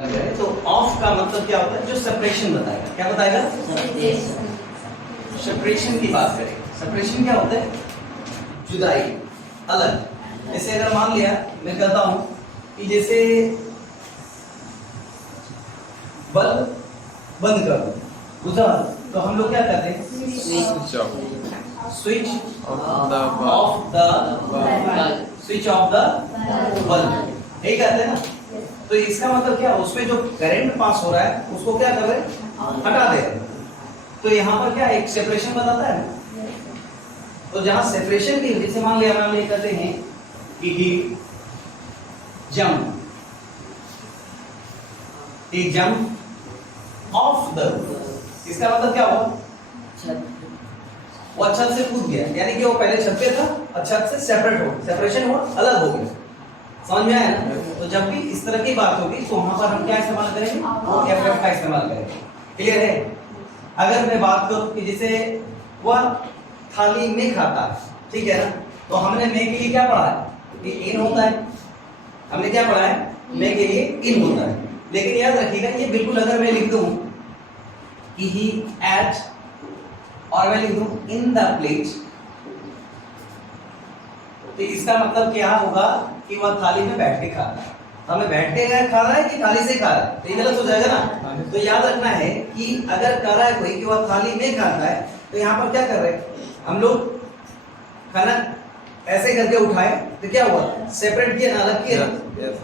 तो ऑफ का मतलब क्या होता है? जो सेपरेशन बताएगा। क्या बताएगा? सेपरेशन की बात करें। सेपरेशन क्या होता है? जुदाई, अलग। जैसे अगर मान लिया मैं कहता हूं कि जैसे बल्ब बंद कर दो, बुझा, तो हम लोग क्या करते हैं? Switch off the switch off the bulb, यही कहते हैं ना। तो इसका मतलब क्या? उसमें जो करंट पास हो रहा है उसको क्या कर रहे हैं? हटा दे रहे हैं। तो यहाँ पर क्या एक सेपरेशन बताता है ना। तो जहां सेपरेशन की, जैसे मान लिया हम ये कहते हैं कि ही जंप ऑफ द, इसका मतलब क्या हुआ? वो छत से कूद गया, यानी कि वो पहले छत पे था और छत से सेपरेट हो, सेपरेशन हुआ, अलग हो गया। समझ में आया ना? तो जब भी इस तरह की बात होगी तो वहां पर हम क्या इस्तेमाल करेंगे? एफ का इस्तेमाल करेंगे। क्लियर है? अगर मैं बात करूं कि जैसे वह थाली में खाता है, ठीक है ना, तो हमने में के लिए क्या पढ़ा है? कि इन होता है। हमने क्या पढ़ा है? में के लिए इन होता है। लेकिन याद रखिएगा, ये बिल्कुल अगर मैं लिख दूं कि ही एट, और मैं लिख दूं इन द प्लेट, तो इसका मतलब क्या होगा? कि वह थाली में बैठ के खाता है। हमें बैठ के खा रहा है कि थाली से खा रहा है? तो ये गलत हो जाएगा ना। तो याद रखना है कि अगर कह रहा है कोई कि वह थाली में खाता है, तो यहाँ पर क्या कर रहे हैं हम लोग? खाना ऐसे करके उठाए तो क्या हुआ? सेपरेट किया ना, अलग किया।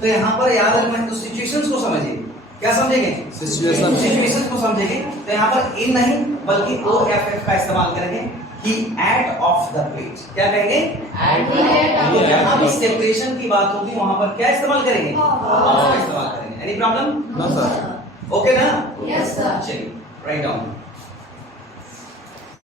तो यहाँ पर याद रखना है, तो सिचुएशंस को समझिए। क्या समझेंगे? सिचुएशंस को समझेंगे। तो यहाँ पर इन नहीं बल्कि ओ एफ का इस्तेमाल करेंगे कि एट ऑफ द प्लेट। क्या कहेंगे? तो जहां भी सेपरेशन की बात होगी वहां पर क्या इस्तेमाल करेंगे? ऑफ का इस्तेमाल करेंगे। Any problem? No sir. Okay ना? Yes sir. चलिए राइट डाउन।